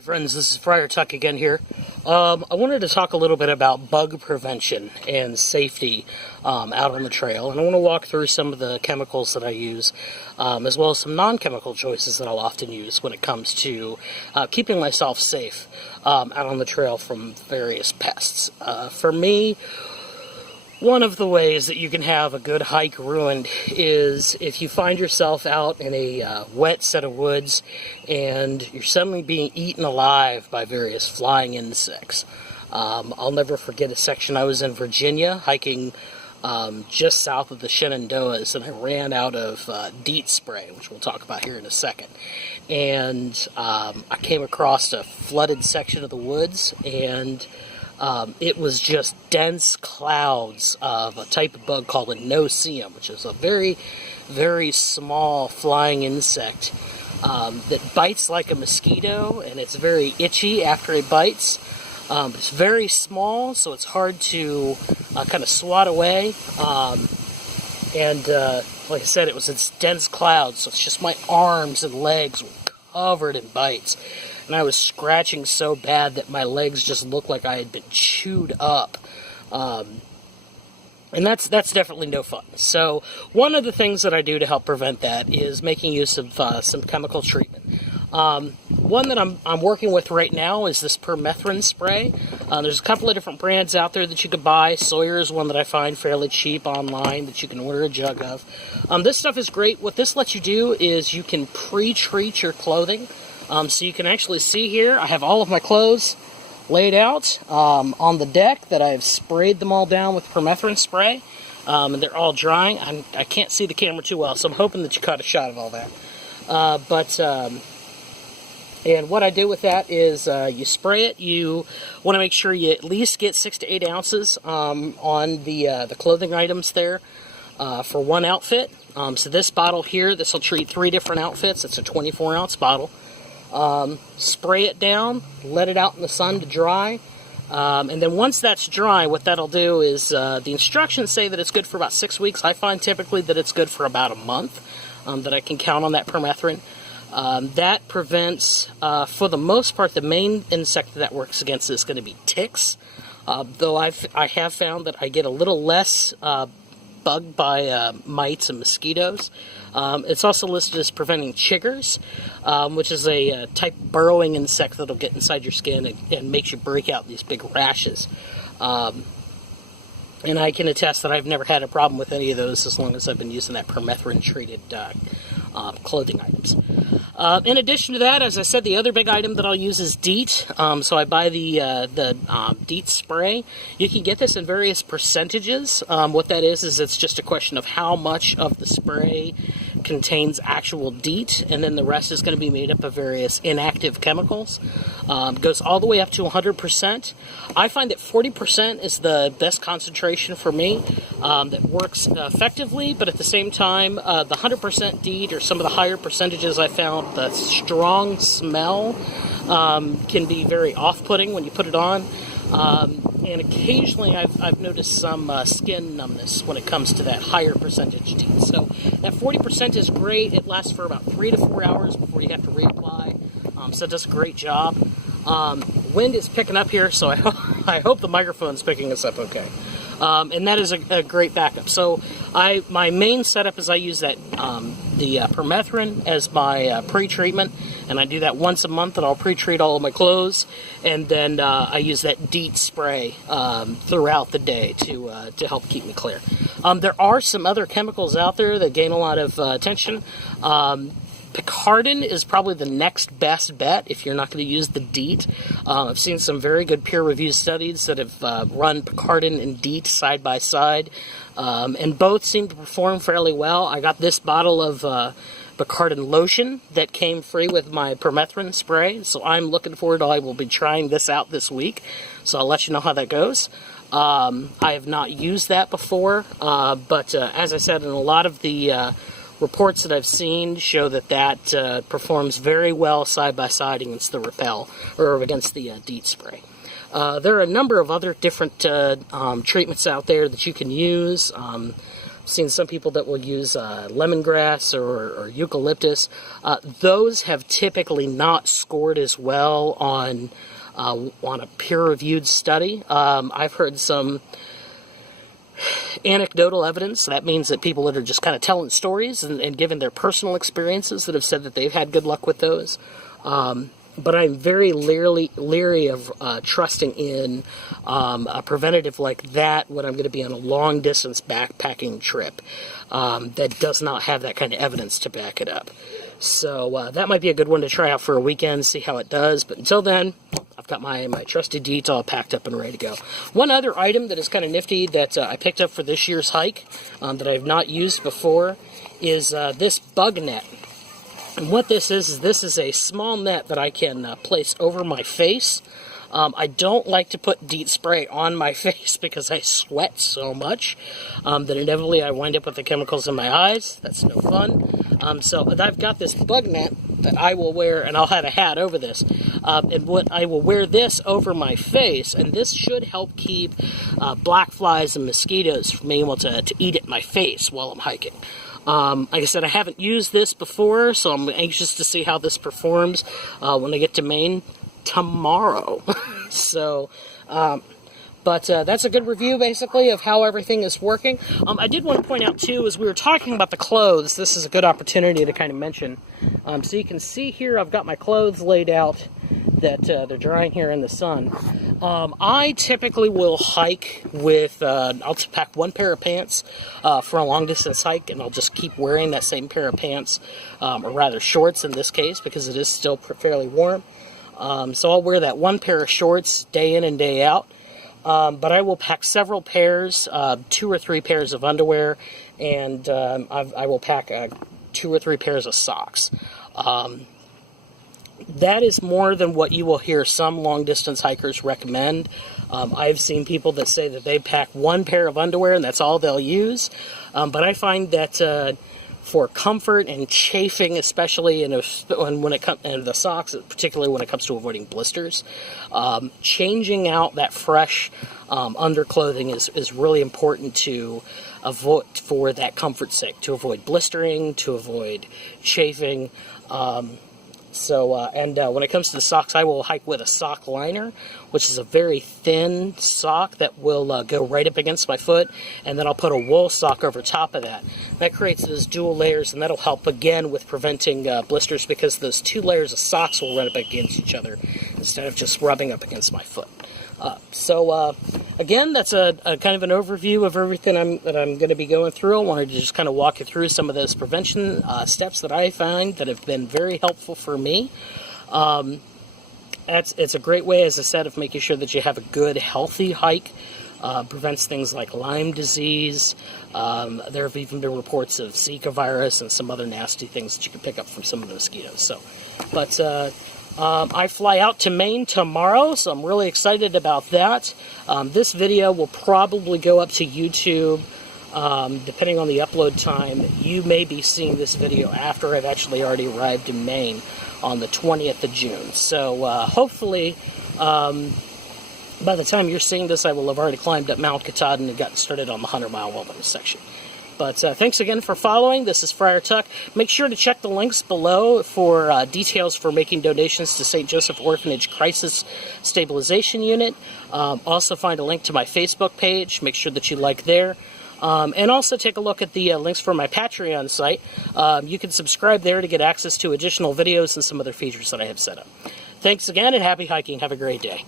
Hey friends, this is Friar Tuck again here. I wanted to talk a little bit about bug prevention and safety out on the trail, and I want to walk through some of the chemicals that I use, as well as some non-chemical choices that I'll often use when it comes to keeping myself safe out on the trail from various pests. For me, one of the ways that you can have a good hike ruined is if you find yourself out in a wet set of woods and you're suddenly being eaten alive by various flying insects. I'll never forget a section I was in Virginia hiking just south of the Shenandoahs, and I ran out of DEET spray, which we'll talk about here in a second. And I came across a flooded section of the woods, and it was just dense clouds of a type of bug called a Seeum, which is a very, very small flying insect that bites like a mosquito, and it's very itchy after it bites. It's very small, so it's hard to kind of swat away. Like I said, it was its dense clouds, so it's just my arms and legs were covered in bites. And I was scratching so bad that my legs just looked like I had been chewed up. And that's definitely no fun. So one of the things that I do to help prevent that is making use of some chemical treatment. One that I'm working with right now is this permethrin spray. There's a couple of different brands out there that you could buy. Sawyer is one that I find fairly cheap online that you can order a jug of. This stuff is great. What this lets you do is you can pre-treat your clothing. So you can actually see here, I have all of my clothes laid out on the deck that I've sprayed them all down with permethrin spray. And they're all drying. I can't see the camera too well, so I'm hoping that you caught a shot of all that. And what I do with that is you spray it. You want to make sure you at least get 6 to 8 ounces on the clothing items there for one outfit. So this bottle here, this will treat 3 different outfits. It's a 24-ounce bottle. Spray it down, let it out in the sun to dry, and then once that's dry, what that'll do is, the instructions say that it's good for about 6 weeks. I find typically that it's good for about a month, that I can count on that permethrin. That prevents, for the most part, the main insect that works against is going to be ticks, though I have found that I get a little less bugged by mites and mosquitoes. It's also listed as preventing chiggers, which is a type of burrowing insect that'll get inside your skin and makes you break out these big rashes. And I can attest that I've never had a problem with any of those as long as I've been using that permethrin-treated clothing items. In addition to that, as I said, the other big item that I'll use is DEET. So I buy the DEET spray. You can get this in various percentages. What that is it's just a question of how much of the spray contains actual DEET, and then the rest is going to be made up of various inactive chemicals. Goes all the way up to 100%. I find that 40% is the best concentration for me that works effectively, but at the same time, the 100% DEET or some of the higher percentages I found, the strong smell can be very off-putting when you put it on. And occasionally I've noticed some skin numbness when it comes to that higher percentage DEET. So that 40% is great. It lasts for about 3 to 4 hours before you have to reapply. So it does a great job. Wind is picking up here, so I hope the microphone's picking us up okay. And that is a great backup. So my main setup is I use that the permethrin as my pre-treatment, and I do that once a month, and I'll pre-treat all of my clothes, and then I use that DEET spray throughout the day to help keep me clear. There are some other chemicals out there that gain a lot of attention. Cardin is probably the next best bet if you're not going to use the DEET. I've seen some very good peer-reviewed studies that have run Cardin and DEET side by side, and both seem to perform fairly well. I got this bottle of Cardin lotion that came free with my permethrin spray, so I'm looking forward I will be trying this out this week, so I'll let you know how that goes. I have not used that before, but as I said, in a lot of the reports that I've seen show that performs very well side by side against the Repel, or against the DEET spray. There are a number of other different treatments out there that you can use. seen some people that will use lemongrass or eucalyptus. Those have typically not scored as well on a peer-reviewed study. I've heard some anecdotal evidence. That means that people that are just kind of telling stories and giving their personal experiences that have said that they've had good luck with those. But I'm very leery of trusting in a preventative like that when I'm going to be on a long-distance backpacking trip that does not have that kind of evidence to back it up. So that might be a good one to try out for a weekend, see how it does. But until then, I've got my trusty Deets all packed up and ready to go. One other item that is kind of nifty that I picked up for this year's hike that I have not used before is this bug net. And what this is a small net that I can place over my face. I don't like to put DEET spray on my face because I sweat so much that inevitably I wind up with the chemicals in my eyes. That's no fun. So I've got this bug net that I will wear, and I'll have a hat over this. And what I will wear this over my face, and this should help keep black flies and mosquitoes from being able to eat at my face while I'm hiking. Like I said, I haven't used this before, so I'm anxious to see how this performs when I get to Maine tomorrow. So, but that's a good review, basically, of how everything is working. I did want to point out, too, as we were talking about the clothes, this is a good opportunity to kind of mention. So you can see here I've got my clothes laid out that they're drying here in the sun. I typically will hike with, I'll pack one pair of pants for a long-distance hike, and I'll just keep wearing that same pair of pants, or rather shorts in this case, because it is still fairly warm. So I'll wear that one pair of shorts day in and day out. But I will pack several pairs, 2 or 3 pairs of underwear, and I will pack 2 or 3 pairs of socks. That is more than what you will hear some long-distance hikers recommend. I've seen people that say that they pack 1 pair of underwear and that's all they'll use. But I find that for comfort and chafing, especially when it comes, and the socks, particularly when it comes to avoiding blisters, changing out that fresh underclothing is really important to avoid, for that comfort's sake, to avoid blistering, to avoid chafing. When it comes to the socks, I will hike with a sock liner, which is a very thin sock that will go right up against my foot, and then I'll put a wool sock over top of that. That creates those dual layers, and that'll help again with preventing blisters, because those 2 layers of socks will run up against each other instead of just rubbing up against my foot. Again, that's a kind of an overview of everything that I'm going to be going through. I wanted to just kind of walk you through some of those prevention steps that I find that have been very helpful for me. It's a great way, as I said, of making sure that you have a good, healthy hike. Prevents things like Lyme disease. There have even been reports of Zika virus and some other nasty things that you can pick up from some of the mosquitoes. I fly out to Maine tomorrow, so I'm really excited about that. This video will probably go up to YouTube, depending on the upload time. You may be seeing this video after I've actually already arrived in Maine on the 20th of June. So hopefully, by the time you're seeing this, I will have already climbed up Mount Katahdin and gotten started on the 100-mile wilderness section. But thanks again for following. This is Friar Tuck. Make sure to check the links below for details for making donations to St. Joseph Orphanage Crisis Stabilization Unit. Also find a link to my Facebook page. Make sure that you like there. And also take a look at the links for my Patreon site. You can subscribe there to get access to additional videos and some other features that I have set up. Thanks again, and happy hiking. Have a great day.